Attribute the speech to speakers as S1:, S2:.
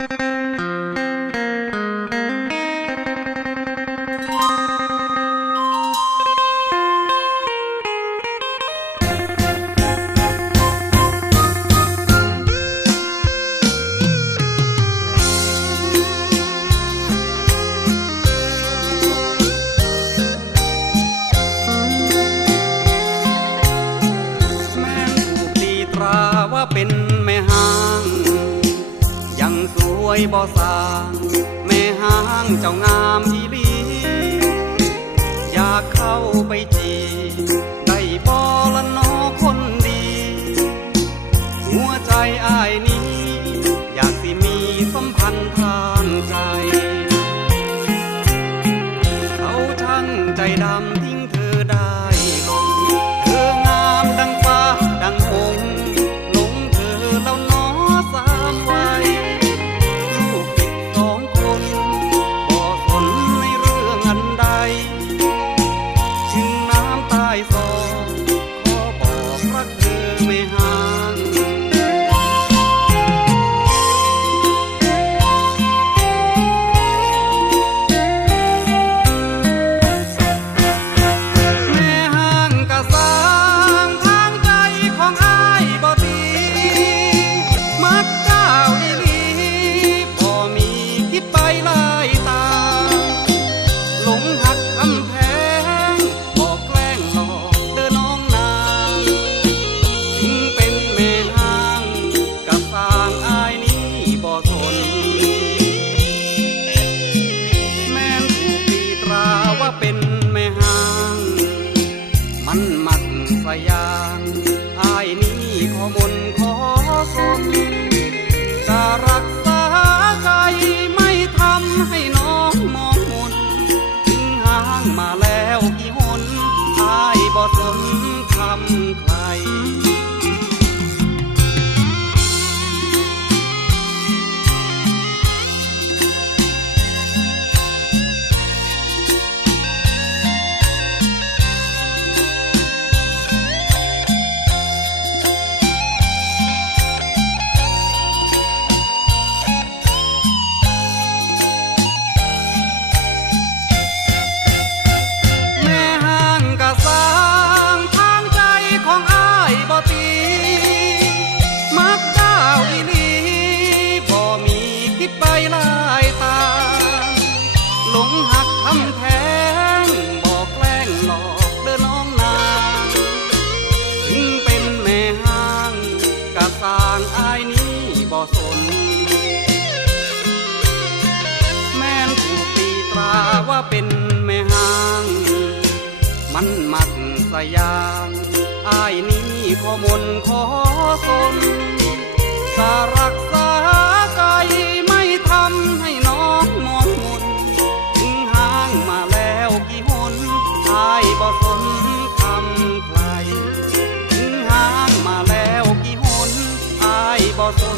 S1: Música ยบ่สางแม่ห้างเจ้างามอีลี อยากเข้าไปจีได้บ่ละนอคนดี หัวใจอ้ายนี้ อยากสิมีสัมพันธ์ทางใจ เขาทั้งใจดำ เป็นแม่หาง มันมักสยางอายนี้ขอมนขอสม มันมักสยามอายนี้ขอมนขอสนสารักษาใจไม่ทำให้น้องมองมนถึงห่างมาแล้วกี่หนอายบ่สนทำใครถึงห่างมาแล้วกี่หนอายบ่สน